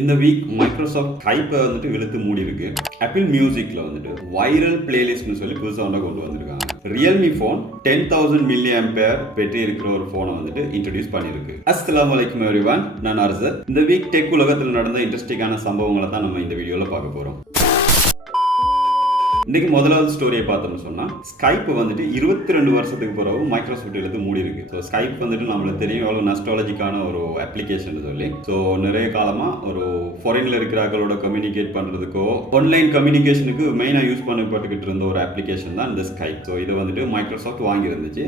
இந்த week Microsoft ஹைப்பை வந்துட்டு விழுத்து மூடி இருக்கு ஆப்பிள் மியூசிக்ல வந்துட்டு வைரல் பிளேலிஸ்ட்னு சொல்லி புதுசாக ஒன்றா கொண்டு வந்திருக்காங்க. Realme phone ten thousand milliampere battery இருக்கிற ஒரு ஃபோனை வந்துட்டு இன்ட்ரடியூஸ் பண்ணியிருக்கு. அஸ்லாம் வலைக்கும் எவ்ரிவான் நான் அரசர் இந்த வீக் டெக் உலகத்தில் நடந்த இன்ட்ரெஸ்டிங்கான சம்பவங்களை தான் நம்ம இந்த வீடியோவில் பார்க்க போகிறோம் இன்னைக்கு முதலாவது ஸ்டோரியை பார்த்தோம்னு சொன்னா ஸ்கைப் வந்துட்டு இருபத்தி ரெண்டு வருஷத்துக்கு பிறகு மைக்ரோசாஃப்ட் எடுத்து மூடி இருக்கு ஸோ ஸ்கைப் வந்துட்டு நம்மளுக்கு தெரியும் எவ்வளோ நஸ்டாலஜிக்கான ஒரு அப்ளிகேஷன் சொல்லி. ஸோ நிறைய காலமா ஒரு ஃபாரின்ல இருக்கிறார்களோட கம்யூனிகேட் பண்றதுக்கோ ஆன்லைன் கம்யூனிகேஷனுக்கு மெயினாக யூஸ் பண்ணப்பட்டுக்கிட்டு இருந்த ஒரு அப்ளிகேஷன் தான் இந்த ஸ்கைப் ஸோ இதை வந்துட்டு மைக்ரோசாஃப்ட் வாங்கி இருந்துச்சு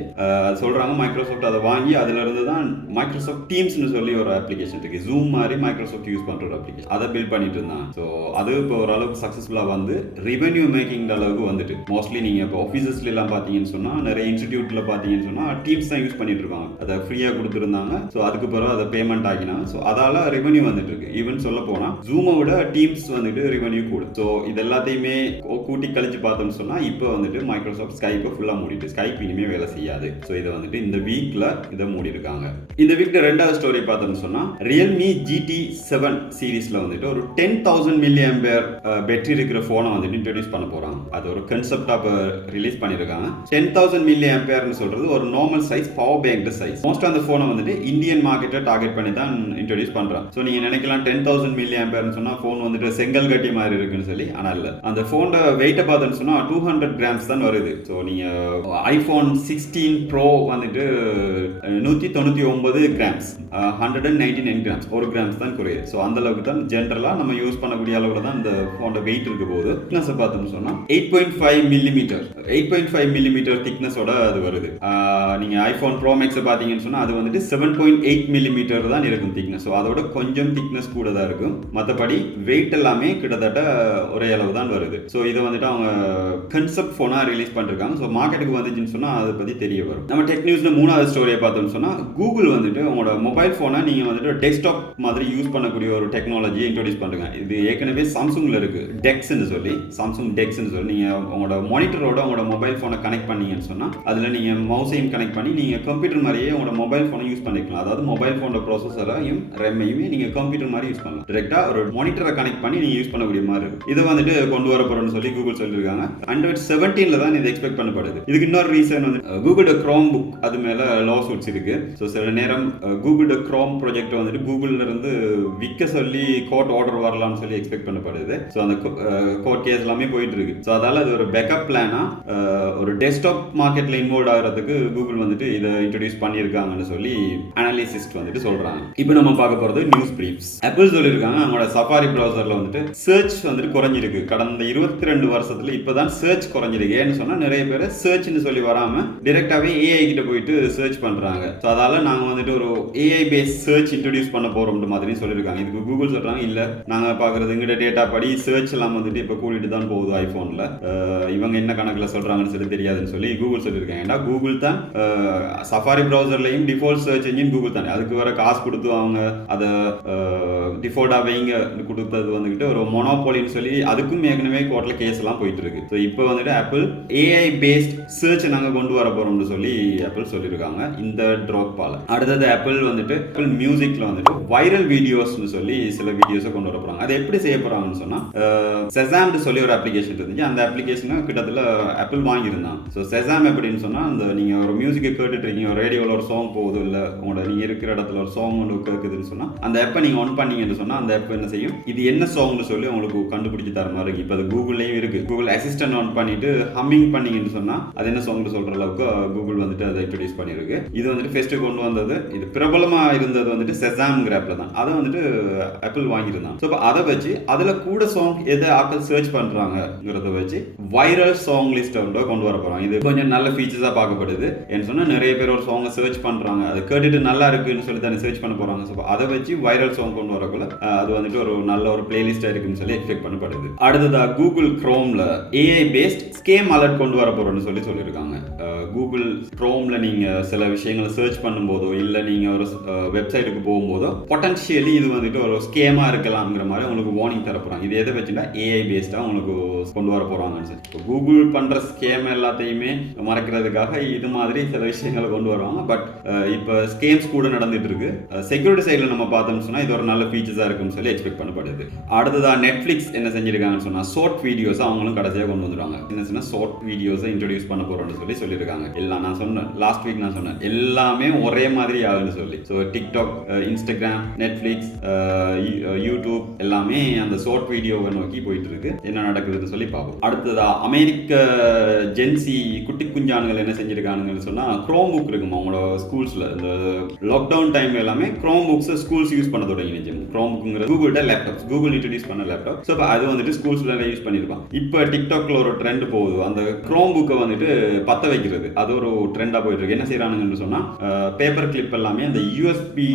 சொல்றாங்க மைக்ரோசாஃப்ட் அதை வாங்கி அதுல இருந்து தான் மைக்ரோசாஃப்ட் டீம்ஸ்னு சொல்லி ஒரு அப்ளிகேஷன் இருக்கு. ஜூம் மாதிரி மைக்ரோசாஃப்ட் யூஸ் பண்ற ஒரு அப்ளிகேஷன் அதை பில்ட் பண்ணிட்டு இருந்தாங்க. ஸோ அது இப்போ ஓரளவுக்கு சக்ஸஸ்ஃபுல்லாக வந்து ரெவென்யூ மேக்கிங் அளவுக்கு வந்துட்டு. மோஸ்ட்லி நீங்க இப்போ ஆஃபீஸஸ்ல எல்லாம் பார்த்தீங்கன்னு சொன்னா நிறைய இன்ஸ்டிடியூட்ல பார்த்தீங்கன்னு சொன்னா டீம்ஸ் தான் யூஸ் பண்ணிட்டு இருக்காங்க அதை ஃப்ரீயா கொடுத்துருந்தாங்க. ஸோ அதுக்கு பிறகு அதை பேமெண்ட் ஆகினாங்க ஸோ அதால ரெவன்யூ வந்துட்டு இருக்கு ஈவன் சொல்ல போனா ஜூமை விட டீம்ஸ் வந்துட்டு ரெவன்யூ கூடும். ஸோ இது எல்லாத்தையுமே கூட்டி கழிச்சு பார்த்தோம்னு சொன்னா இப்போ வந்துட்டு மைக்ரோசாஃப்ட் ஸ்கைப்பை ஃபுல்லா மூடிட்டு ஸ்கைப் இனிமே வேலை செய்யாது. ஸோ இதை வந்துட்டு இந்த வீக்ல இதை மூடி இருக்காங்க இந்த வீக்ல ரெண்டாவது ஸ்டோரி பார்த்தோம்னு சொன்னா ரியல்மி ஜிடி செவன் சீரீஸ்ல வந்துட்டு ஒரு டென் தௌசண்ட் மில்லியன் பேர் பேட்டரி இருக்கிற ஃபோனை வந்துட்டு இன்ட்ரடியூஸ் பண்ண போறாங்க. அது ஒரு கன்செப்ட் ஆஃப் ரிலீஸ் பண்ணிருக்காங்க. டென் தௌசண்ட் மில்லி ஆம்பியர்னு சொல்றது ஒரு normal size power bank size most அந்த ஃபோனை வந்துட்டு இந்தியன் மார்க்கெட்டை டார்கெட் பண்ணி தான் இன்ட்ரடியூஸ் பண்றாங்க ஸோ நீங்க நினைக்கலாம் டென் தௌசண்ட் மில்லி ஆம்பியர்னு சொன்னா ஃபோன் வந்துட்டு செங்கல் கட்டி மாதிரி இருக்குன்னு சொல்லி. ஆனால் இல்ல. அந்த ஃபோனோட வெயிட்டை பார்த்தோன்னு சொன்னா டூ ஹண்ட்ரட் கிராம்ஸ் தான் வருது. ஸோ நீங்க ஐபோன் சிக்ஸ்டீன் ப்ரோ வந்துட்டு நூற்றி தொண்ணூற்றி ஒன்பது grams hundred and ninety nine grams ஒரு கிராம்ஸ் தான் குறையுது. ஸோ அந்த அளவுக்கு தான் ஜென்ரலாக நம்ம யூஸ் பண்ணக்கூடிய அளவில் தான் இந்த ஃபோனோட வெயிட் இருக்க போகுது. திக்னஸை பார்த்தோம்னு சொன்னால் eight point five millimetre eight point five millimetre திக்னஸோட அது வருது. நீங்கள் நீங்க ஐஃபோன் ப்ரோ மேக்ஸை பார்த்தீங்கன்னு சொன்னால் அது வந்துட்டு செவன் பாயிண்ட் எயிட் மில்லிமீட்டர் தான் இருக்கும் திக்னஸ் ஸோ அதோட கொஞ்சம் திக்னஸ் கூட தான் இருக்கும். மற்றபடி வெயிட் எல்லாமே கிட்டத்தட்ட ஒரே அளவு தான் வருது. ஸோ இதை வந்துட்டு அவங்க கன்செப்ட் ஃபோனாக ரிலீஸ் பண்ணிருக்காங்க. ஸோ மார்க்கெட்டுக்கு வந்துச்சுன்னு சொன்னால் அதை பற்றி தெரிய வரும். நம்ம டெக் நியூஸ்ல மூணாவது ஸ்டோரியை பார்த்தோம்னு சொன்னால் கூகுள் வந்துட்டு உங்களோட மொபைல் ஃபோனை நீங்கள் வந்துட்டு டெஸ்க்டாப் மாதிரி யூஸ் பண்ணக்கூடிய ஒரு டெக்னாலஜியை இன்ட்ரோடியூஸ் பண்ணுறாங்க இது ஏற்கனவே சாம்சங்கில் இருக்குது டெக்ஸ்ன்னு சொல்லி சாம்சங் டெக்ஸ்ன்னு சொல்லி நீங்கள் உங்களோட மானிட்டரோட உங்களோட மொபைல் ஃபோனை கனெக்ட் பண்ணீங்கன்னு சொன்னால் அதில் நீங்கள் மவுஸையும் கனெக்ட் பண்ணி நீங்கள் கம்ப்யூட்டர் மாதிரியே உங்களோட மொபைல் ஃபோனை யூஸ் பண்ணிக்கலாம். அதாவது மொபைல் ஃபோனோட ப்ராசஸரையும் ரெம்மையுமே நீங்கள் கம்ப்யூட்டர் மாதிரி யூஸ் பண்ணலாம். டிரெக்டாக ஒரு மானிட்டரை கனெக்ட் பண்ணி நீங்கள் யூஸ் பண்ணக்கூடிய மாதிரி இருக்கும். இதை வந்துட்டு கொண்டு வர போகிறோம்னு சொல்லி கூகுள் சொல்லியிருக்காங்க ஆண்ட்ராய்ட் செவன்டீனில் தான் இது எக்ஸ்பெக்ட் பண்ணப்படுது. இதுக்கு இன்னொரு ரீசன் வந்து கூகுள் க்ரோம் புக் அது மேலே லா சூட்ஸ் இருக்குது ஸோ சில நேரம் கூகுள் க்ரோம் ப்ராஜெக்ட் வந்துட்டு கூகுள்ல இருந்து விற்க சொல்லி கோர்ட் ஆர்டர் வரலாம்னு சொல்லி எக்ஸ்பெக்ட் பண்ணப்படுது. ஸோ அந்த கோர்ட் கேஸ் எல்லாமே போயிட்டு இருக்கு. ஸோ அதால் அது ஒரு பேக்கப் பிளானாக ஒரு டெஸ்க்டாப் மார்க்கெட்ல இன்வால்வ் ஆகிறதுக்கு கூகுள் வந்துட்டு இதை இன்ட்ரடியூஸ் பண்ணியிருக்காங்கன்னு சொல்லி அனாலிசிஸ்ட் வந்துட்டு சொல்கிறாங்க இப்போ நம்ம பார்க்க போகிறது நியூஸ் பிரீஃப்ஸ் ஆப்பிள் சொல்லியிருக்காங்க அவங்களோட சஃபாரி ப்ரௌசரில் வந்துட்டு சர்ச் வந்துட்டு குறைஞ்சிருக்கு. கடந்த இருபத்தி ரெண்டு வருஷத்தில் இப்போ தான் சர்ச் குறைஞ்சிருக்கு. ஏன்னு சொன்னால் நிறைய பேர் சர்ச்னு சொல்லி வராமல் டிரெக்டாகவே ஏஐ கிட்ட போயிட்டு சர்ச் பண்ணுறாங்க ஸோ அதால் நாங்கள் வந்துட்டு ஒரு ஏஐ பேஸ் சர்ச் இன்ட்ரடியூஸ் பண்ண போகிறோம் மாதிரி சொல்லியிருக்காங்க. இதுக்கு கூகுள் சொல்கிறாங்க இல்லை நாங்கள் பார்க்குறது எங்கள்கிட்ட டேட்டா படி சர்ச் எல்லாம் வந்துட்டு இப்போ கூட்டிகிட்டு தான் போகுது ஐபோன்ல இவங்க என்ன கணக்கில் சொல்றாங்கன்னு சொல்லி தெரியாதுன்னு சொல்லி கூகுள் சொல்லியிருக்காங்க. ஏன்னா கூகுள் தான் சஃபாரி ப்ரௌசர்லையும் டிஃபால்ட் சர்ச் இன்ஜின் கூகுள் தானே. அதுக்கு வர காசு கொடுத்து அவங்க அதை டிஃபால்ட்டாக வைங்க கொடுத்தது வந்துக்கிட்டு ஒரு மொனோபோலின்னு சொல்லி அதுக்கும் ஏற்கனவே கோர்ட்டில் கேஸ் எல்லாம் போயிட்டு இருக்கு ஸோ இப்போ வந்துட்டு ஆப்பிள் ஏஐ பேஸ்ட் சர்ச் நாங்கள் கொண்டு வர போகிறோம்னு சொல்லி ஆப்பிள் சொல்லியிருக்காங்க. இந்த ட்ராப்பால் அடுத்தது ஆப்பிள் வந்துட்டு ஆப்பிள் மியூசிக்கில் வந்துட்டு வைரல் வீடியோஸ்னு சொல்லி சில வீடியோஸை கொண்டு வர போறாங்க. அதை எப்படி செய்ய போறாங்கன்னு சொன்னா செசாம்னு சொல்லி ஒரு அப்ளிகேஷன் இருந்துச்சு. அந்த அப்ளிகேஷனை கிட்டத்தட்ட ஆப்பிள் வாங்கியிருந்தான். ஸோ செசாம் எப்படின்னு சொன்னால் அந்த நீங்கள் ஒரு மியூசிக்கை கேட்டுட்டு இருக்கீங்க ஒரு ரேடியோவில் ஒரு சாங் போகுது இல்லை உங்களோட நீங்கள் இருக்கிற இடத்துல ஒரு சாங் ஒன்று கேட்குதுன்னு சொன்னால் அந்த ஆப்பை நீங்கள் ஆன் பண்ணீங்கன்னு சொன்னால் அந்த ஆப் என்ன செய்யும்? இது என்ன சாங்னு சொல்லி உங்களுக்கு கண்டுபிடிச்சு தர மாதிரி இருக்கு. இப்போ அது கூகுள்லேயும் இருக்கு. கூகுள் அசிஸ்டன்ட் ஆன் பண்ணிட்டு ஹம்மிங் பண்ணீங்கன்னு சொன்னால் அது என்ன சாங்னு சொல்கிற அளவுக்கு கூகுள் வந்துட்டு அதை இன்ட்ரடியூஸ் பண்ணியிருக்கு. இது வந்துட்டு ஃபர்ஸ்ட் கொண்டு வந்தது. இது பிரபலமாக இருந்தது வந்துட்டு செசாம்ங்கிற ஆப்ல தான். அதை வந்துட்டு ஆப்பிள் வாங்கியிருந்தான். ஸோ அதை வச்சு அதில் கூட சாங் எதை ஆக்கள் சர்ச் பண்றாங்கிறத வச்சு வைரல் சாங் லிஸ்ட் வந்து கொண்டு வர போறாங்க. இது கொஞ்சம் நல்ல ஃபீச்சர்ஸா பார்க்கப்படுது. என்ன சொன்னா நிறைய பேர் ஒரு சாங்கை சர்ச் பண்றாங்க. அது கேட்டுட்டு நல்லா இருக்குன்னு சொல்லி தானே சர்ச் பண்ண போறாங்க. ஸோ அதை வச்சு வைரல் சாங் கொண்டு வரக்குள்ள அது வந்துட்டு ஒரு நல்ல ஒரு பிளேலிஸ்டா இருக்குன்னு சொல்லி எக்ஸ்பெக்ட் பண்ணப்படுது. அடுத்ததா கூகுள் க்ரோம்ல ஏஐ பேஸ்ட் ஸ்கேம் அலர்ட் கொண்டு வர போறோம்னு சொல்லி சொல்லியிருக்காங்க. கூகுள் க்ரோமில் நீங்கள் சில விஷயங்களை சர்ச் பண்ணும்போதோ இல்லை நீங்கள் ஒரு வெப்சைட்டுக்கு போகும்போதோ பொட்டன்ஷியலி இது வந்துட்டு ஒரு ஸ்கேமாக இருக்கலாம்ங்கிற மாதிரி உங்களுக்கு வார்னிங் தர இது எதை வச்சுட்டா ஏஐ பேஸ்டாக உங்களுக்கு கொண்டு வர போகிறாங்கன்னு சொல்லி. இப்போ கூகுள் பண்ணுற ஸ்கேம் எல்லாத்தையுமே மறைக்கிறதுக்காக இது மாதிரி சில விஷயங்களை கொண்டு வருவாங்க. பட் இப்போ ஸ்கேம்ஸ் கூட நடந்துட்டு இருக்கு. செக்யூரிட்டி சைடில் நம்ம பார்த்தோம்னு சொன்னால் இது ஒரு நல்ல ஃபீச்சர்ஸாக இருக்கும்னு சொல்லி எக்ஸ்பெக்ட் பண்ணப்படுது. அடுத்ததாக நெட்ஃப்ளிக்ஸ் என்ன செஞ்சிருக்காங்கன்னு சொன்னால் ஷார்ட் வீடியோஸ் அவங்களும் கடைசியாக கொண்டு வந்துடுவாங்க என்ன சொன்னால் ஷார்ட் வீடியோஸை இன்ட்ரடியூஸ் பண்ண போகிறோம்னு சொல்லி சொல்லியிருக்காங்க எல்லாம் நான் சொன்னேன். லாஸ்ட் வீக் நான் சொன்னேன். எல்லாமே ஒரே மாதிரி ஆகுன்னு சொல்லி. So TikTok Instagram Netflix YouTube எல்லாமே அந்த ஷார்ட் வீடியோவை நோக்கி போயிட்டு இருக்கு. என்ன நடக்குதுன்னு சொல்லி பார்ப்போம். அடுத்ததா அமெரிக்க ஜென்சி குட்டி குஞ்சானுகள் என்ன செஞ்சிருக்கானுங்கன்னு சொன்னா க்ரோம் புக் இருக்குமா அவங்களோட ஸ்கூல்ஸ்ல இந்த லாக்டவுன் டைம் எல்லாமே க்ரோம் புக்ஸ் ஸ்கூல்ஸ் யூஸ் பண்ண தொடங்கினுச்சு க்ரோம் புக்ங்கிற கூகுள்கிட்ட லேப்டாப்ஸ் கூகுள் இன்ட்ரடியூஸ் பண்ண லேப்டாப் ஸோ அது வந்துட்டு ஸ்கூல்ஸ்ல யூஸ் பண்ணியிருப்பான் இப்போ டிக்டாக்ல ஒரு ட்ரெண்ட் போகுது. அந்த க்ரோம் புக்கை வந்துட்டு பத்த வைக்கிறது. அது ஒரு ட்ரெண்டாக போயிட்டு இருக்கு. என்ன செய்யறானுங்கன்னு சொன்னா பேப்பர் கிளிப் எல்லாமே அந்த யூஎஸ்பி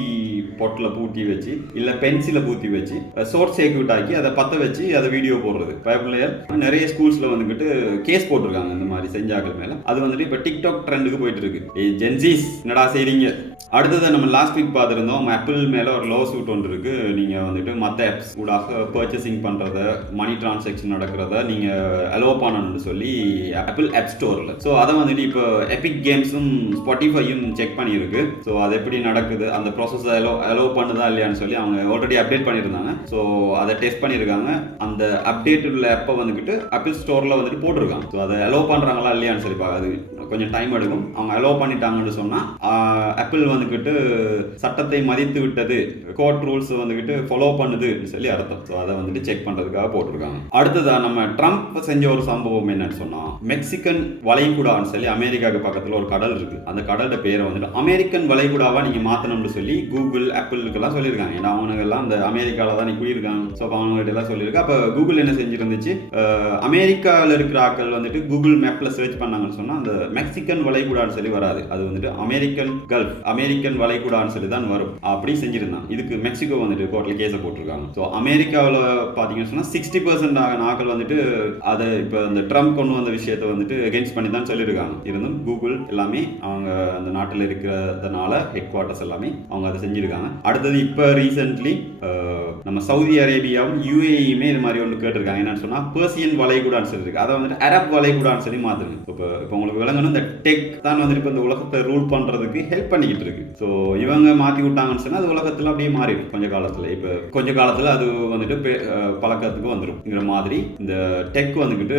பொட்டில் பூட்டி வச்சு இல்லை பென்சிலை பூத்தி வச்சு சோர்ஸ் எக்யூட் ஆக்கி அதை பற்ற வச்சு அதை வீடியோ போடுறது. பயப்பிள்ளையர் நிறைய ஸ்கூல்ஸில் வந்துக்கிட்டு கேஸ் போட்டிருக்காங்க இந்த மாதிரி செஞ்சாக்கள் மேலே. அது வந்துட்டு இப்போ டிக்டாக் ட்ரெண்டுக்கு போயிட்டு இருக்கு. ஜென்சிஸ் என்னடா செய்றீங்க? அடுத்தது நம்ம லாஸ்ட் வீக் பார்த்துருந்தோம் ஆப்பிள் மேலே ஒரு லோ சூட் ஒன்று இருக்குது நீங்கள் வந்துட்டு மற்ற ஆப்ஸ் கூடாக பர்ச்சேசிங் பண்ணுறத மணி டிரான்சாக்ஷன் நடக்கிறத நீங்கள் அலோவ் பண்ணணும்னு சொல்லி ஆப்பிள் ஆப் ஸ்டோரில் ஸோ அதை வந்துட்டு இப்போ எபிக் கேம்ஸும் ஸ்பாட்டிஃபையும் செக் பண்ணியிருக்கு. ஸோ அது எப்படி நடக்குது? அந்த ப்ராசஸ் அலோ அலோவ் பண்ணுதா இல்லையான்னு சொல்லி அவங்க ஆல்ரெடி அப்டேட் பண்ணியிருந்தாங்க. ஸோ அதை டெஸ்ட் பண்ணியிருக்காங்க. அந்த அப்டேட் உள்ள ஆப்பை வந்துக்கிட்டு ஆப்பிள் ஸ்டோரில் வந்துட்டு போட்டிருக்காங்க. ஸோ அதை அலோவ் பண்ணுறாங்களா இல்லையான்னு சொல்லி பார்க்காது கொஞ்சம் டைம் எடுக்கும். அவங்க அலோவ் பண்ணிட்டாங்கன்னு சொன்னால் ஆப்பிள் வந்துக்கிட்டு சட்டத்தை மதித்து விட்டது. கோர்ட் ரூல்ஸ் வந்துக்கிட்டு ஃபாலோ பண்ணுதுன்னு சொல்லி அர்த்தம். ஸோ அதை வந்துட்டு செக் பண்ணுறதுக்காக போட்டிருக்காங்க. அடுத்ததா நம்ம ட்ரம்ப் செஞ்ச ஒரு சம்பவம் என்னன்னு சொன்னால் மெக்சிகன் வளைகுடான்னு சொல்லி அமெரிக்காவுக்கு பக்கத்தில் ஒரு கடல் இருக்கு. அந்த கடலோட பேரை வந்துட்டு அமெரிக்கன் வளைகுடாவா நீங்கள் மாற்றணும்னு சொல்லி கூகுள் ஆப்பிளுக்கெல்லாம் சொல்லியிருக்காங்க. ஏன்னா அவனுங்க எல்லாம் அந்த அமெரிக்காவில் தான் நீ குடியிருக்காங்க. ஸோ அவங்கள்ட்ட எல்லாம் சொல்லியிருக்கு. அப்போ கூகுள் என்ன செஞ்சிருந்துச்சு? அமெரிக்காவில் இருக்கிற ஆக்கள் வந்துட்டு கூகுள் மேப்பில் சர்ச் பண்ணாங்கன்னு சொன்னால் அந்த மெக்சிகன் வளைகுடான்னு சொல்லி வராது. அது வந்துட்டு அமெரிக்கன் கல்ஃப் அமெரிக்கன் வளைகுடான்னு சொல்லி தான் வரும். அப்படி செஞ்சிருந்தான். இதுக்கு மெக்சிகோ வந்துட்டு கோர்ட்டில் கேஸை போட்டிருக்காங்க. ஸோ அமெரிக்காவில் பார்த்தீங்கன்னு சொன்னால் சிக்ஸ்டி பர்சன்ட் ஆக்கள் வந்துட்டு அதை இப்போ இந்த ட்ரம்ப் கொண்டு வந்த விஷயத்தை வந்துட்டு எகென்ஸ்ட் பண்ணி தான் சொல்லியிருக்காங்க இருந்தும் கூகுள் எல்லாமே அவங்க அந்த நாட்டில் இருக்கிறதுனால ஹெட் குவார்ட்டர்ஸ் எல்லாமே அவங்க அதை செஞ்சிருக்காங்க. அடுத்தது இப்போ ரீசெண்ட்லி நம்ம சவுதி அரேபியாவும் யூஏயுமே இது மாதிரி ஒன்று கேட்டிருக்காங்க. என்னன்னு சொன்னால் பர்சியன் வளைகுடான்னு சொல்லியிருக்கு அதை வந்துட்டு அரப் வளைகுடான்னு சொல்லி மாற்றுங்க இப்போ இப்போ உங்களுக்கு விளங்கணும் இந்த டெக் தான் வந்துட்டு இப்போ இந்த உலகத்தை ரூல் பண்ணுறதுக்கு ஹெல்ப் பண்ணிக்கிட்டு இருக்கு. ஸோ இவங்க மாற்றி விட்டாங்கன்னு சொன்னால் அது உலகத்தில் அப்படியே மாறிடும். கொஞ்ச காலத்தில். இப்போ கொஞ்ச காலத்தில் அது வந்துட்டு பெ- பழக்கத்துக்கு வந்துடும் மாதிரி இந்த டெக் வந்துக்கிட்டு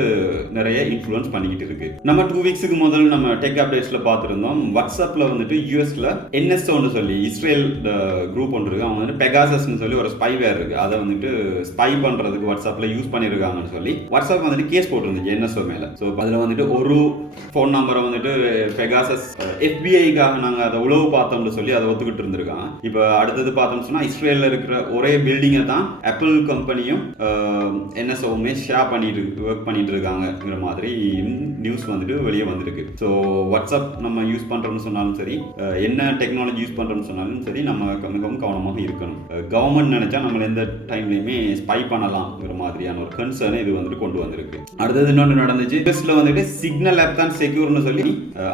நிறைய இன்ஃப்ளூயன்ஸ் பண்ணிக்கிட்டு இருக்கு. நம்ம டூ வீக்ஸுக்கு முதல் நம்ம டெக் அப்டேட்ஸில் பார்த்துருந்தோம். வாட்ஸ்அப்பில் வந்துட்டு யூஎஸ்ல என்எஸ்ஓன்னு சொல்லி இஸ்ரேல் குரூப் ஒன்று இருக்கு. அவங்க வந்து பெகாசஸ்ன்னு சொல்லி ஒரு ஸ்பைவேர் இருக்கு. அதை வந்துட்டு ஸ்பை பண்ணுறதுக்கு வாட்ஸ்அப்பில் யூஸ் பண்ணியிருக்காங்கன்னு சொல்லி வாட்ஸ்அப் வந்துட்டு கேஸ் போட்டிருந்துச்சு என்எஸ்ஓ மேலே. ஸோ அதில் வந்துட்டு ஒரு ஃபோன் நம்பரை வந்துட்டு பெகாசஸ் எஃபிஐக்காக நாங்கள் அதை உழவு பார்த்தோம்னு சொல்லி அதை ஒத்துக்கிட்டு இருந்திருக்காங்க. இப்போ அடுத்தது பார்த்தோம்னு சொன்னால் இஸ்ரேலில் இருக்கிற ஒரே பில்டிங்கை தான் ஆப்பிள் கம்பெனியும் என்எஸ்ஓவுமே ஷேர் பண்ணிட்டு ஒர்க் பண்ணிட்டு இருக்காங்கங்கிற மாதிரி நியூஸ் வந்துட்டு வெளியே வந்திருக்கு. ஸோ வாட்ஸ்அப் நம்ம யூஸ் பண்ணுறோம்னு சொன்னாலும் சரி என்ன டெக்னாலஜி யூஸ் பண்ணுறோம்னு சொன்னாலும் சரி நம்ம மிகவும் கவனமாக இருக்கணும். கவர்மெண்ட் நினைச்சா நம்மள எந்த டைம்லையுமே ஸ்பை பண்ணலாம்ங்கிற மாதிரியான ஒரு கன்சர்னை இது வந்துட்டு கொண்டு வந்திருக்கு. அடுத்தது இன்னொன்று நடந்துச்சு. யூஎஸ்ல வந்துட்டு சிக்னல் ஆப் தான் செக்யூர்னு சொல்லி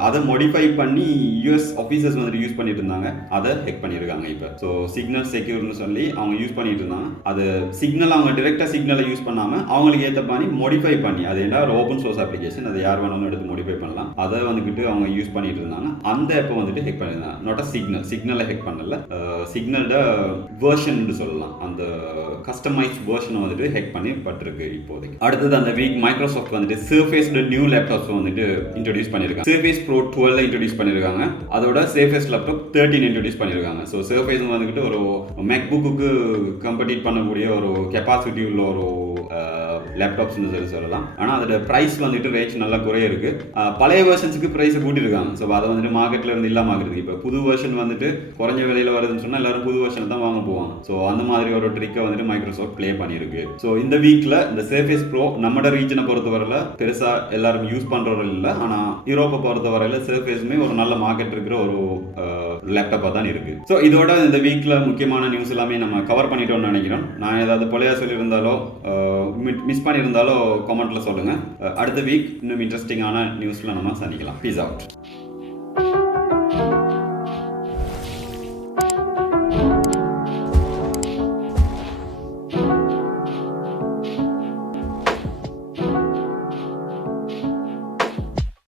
அதை மாடிஃபை பண்ணி யூஎஸ் ஆஃபீஸர்ஸ் வந்துட்டு யூஸ் பண்ணிட்டு இருந்தாங்க. அதை ஹெக் பண்ணியிருக்காங்க இப்போ. ஸோ சிக்னல் செக்யூர்னு சொல்லி அவங்க யூஸ் பண்ணிட்டு இருந்தாங்க. அது சிக்னல் அவங்க டிரெக்டாக சிக்னலை யூஸ் பண்ணாமல் அவங்களுக்கு ஏற்ற மாதிரி மாடிஃபை பண்ணி அது என்ன ஒரு ஓப்பன் சோர்ஸ் அப்ளிகேஷன் அதை யார் வேணாலும் எடுத்து மாடிஃபை பண்ணலாம். அதை வந்துக்கிட்டு அவங்க யூஸ் பண்ணிட்டு இருந்தாங்க. அந்த ஆப்பை வந்துட்டு ஹெக் பண்ணியிருந்தாங்க நாட் அ சிக்னல் சிக்னலை ஹெக் பண்ணல. சிக்னல்ட வேர்ஷன் சொல்லலாம். அந்த கஸ்டமைஸ் வேர்ஷனை வந்துட்டு ஹெக் பண்ணி பட்டிருக்கு இப்போதைக்கு. அடுத்தது அந்த வீக் மைக்ரோசாஃப்ட் வந்துட்டு சர்ஃபேஸ்டு நியூ லேப்டாப்ஸ் வந்துட்டு இன்ட்ரடியூஸ் பண்ணியிருக்காங்க. சர்ஃபேஸ் ப்ரோ டுவெல் இன்ட்ரடியூஸ் பண்ணியிருக்காங்க. அதோட சேஃபேஸ் லேப்டாப் தேர்ட்டின் இன்ட்ரடியூஸ் பண்ணியிருக்காங்க. ஸோ சர்ஃபேஸ் வந்துக்கிட்டு ஒரு மேக்புக்கு கம்பெட்டிட் பண்ணக்கூடிய ஒரு கெப்பாசிட்டி உள்ள ஒரு லேப்டாப்ஸ்னு சொல்லி சொல்லலாம். ஆனால் அதோட ப்ரைஸ் வந்துட்டு ரேட் நல்லா குறைய இருக்கு. பழைய வேர்ஷன்ஸுக்கு ப்ரைஸை கூட்டியிருக்காங்க. ஸோ அதை வந்துட்டு மார்க்கெட்ல இருந்து இல்லாமல் இருக்குது இப்போ புது வெர்ஷன் வந்துட்டு குறைஞ்ச விலையில வருதுன்னு சொன்னால் எல்லாரும் புது வெர்ஷன் தான் வாங்க போவாங்க. ஸோ அந்த மாதிரி ஒரு ட்ரிக்கை வந்துட்டு மைக்ரோசாஃப்ட் ப்ளே பண்ணியிருக்கு. ஸோ இந்த வீக்கில் இந்த சர்ஃபேஸ் ப்ரோ நம்மட ரீஜனை பொறுத்தவரையில் பெருசாக எல்லாரும் யூஸ் பண்ணுறவர்கள் இல்லை. ஆனால் யூரோப்பை பொறுத்தவரையில் Surfaceமே ஒரு நல்ல மார்க்கெட் இருக்கிற ஒரு லேப்டாப்பாக தான் இருக்கு. ஸோ இதோட இந்த வீக்கில் முக்கியமான நியூஸ் எல்லாமே நம்ம கவர் பண்ணிட்டோம்னு நினைக்கிறோம் நான் ஏதாவது பொலையா சொல்லியிருந்தாலோ மிஸ் பண்ணியிருந்தாலோ கமெண்ட்டில் சொல்லுங்கள் அடுத்த வீக் இன்னும் இன்ட்ரெஸ்டிங்கான நியூஸில் நம்ம சந்திக்கலாம். Peace out